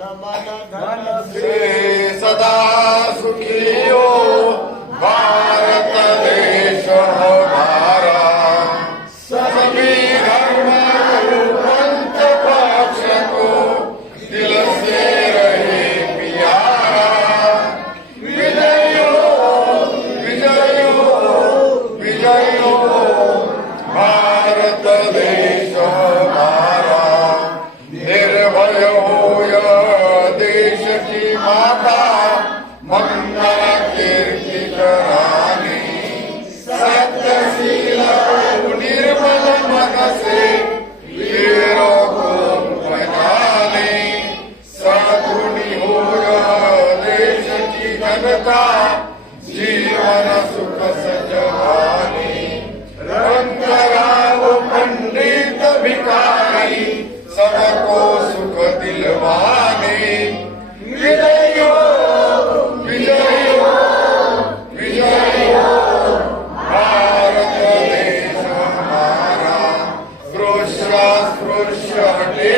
से सदा सुखी हो भारत देश हमारा, सभी धर्म पंथ पक्ष को दिल से रहे प्यारा। विजय हो विजय हो विजय हो भारत देश हमारा। निर्भय हो यह देश की माता, मंगल कीर्ति कराने, सत्यशील निर्मल मन से वीरों को बचाने। सद्गुणी हो यह देश की जनता, जीवन सुख सजवाने। रंग राव पंडित भिखारी, सबको सुख दिलवाने। विजय हो विजय हो विजय हो भारत देश हमारा। स्पृश्य हटे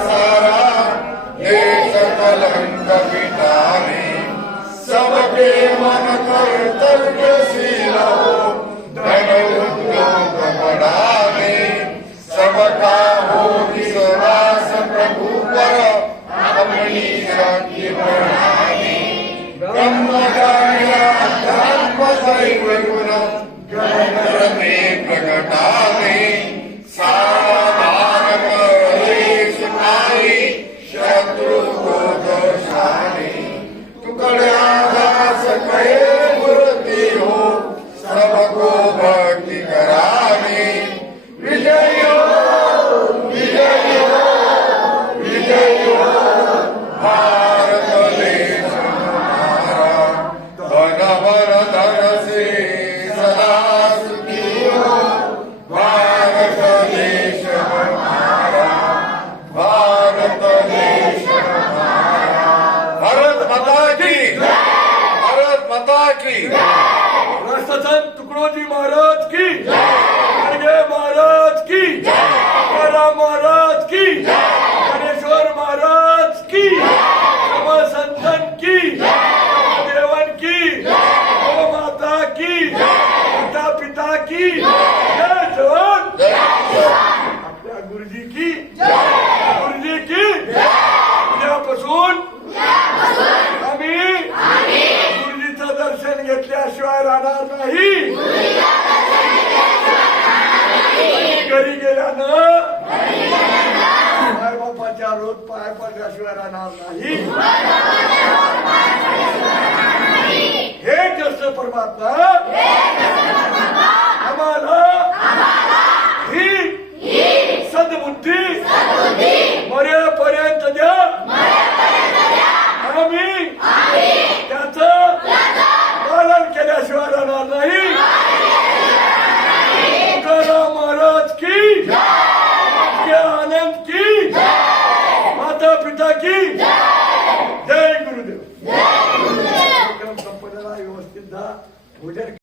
सारा, देश कलंक मिटाने। सबके मन कर्तव्यशील हो, धन उद्योग बढ़ाने। सबका हो विश्वास प्रभु पर, अपनी शक्ति बढ़ाने। ब्रह्मचर्य धर्म सैव गुण घर में प्रगटाने। सारा भारत देश नारी, शत्रु को दर्शाने। टुकड़ा दास कहे मूर्ति हो, सबको भक्ति कराने। विजय हो विजय हो विजय हो भारत देश हमारा। धन वर धन से सदा सुखी हो भारत देश हमारा। भारत देश हमारा। भारत माता की, भारत माता की। राष्ट्रसंत तुकडोजी महाराज की, गाडगे महाराज की, तुकाराम महाराज की, ज्ञानेश्वर महाराज की, संतन की, देवन की, गौ माता की, माता पिता की जय जवान। आपल्या गुरुजी की, गुरुजी की। उद्यापासून आम्ही गुरुजीचं दर्शन घेतल्याशिवाय राहणार नाही। घरी गेल्यानं माय बापाच्या रोज पाय पडल्याशिवाय राहणार नाही। हे जस परमात्मा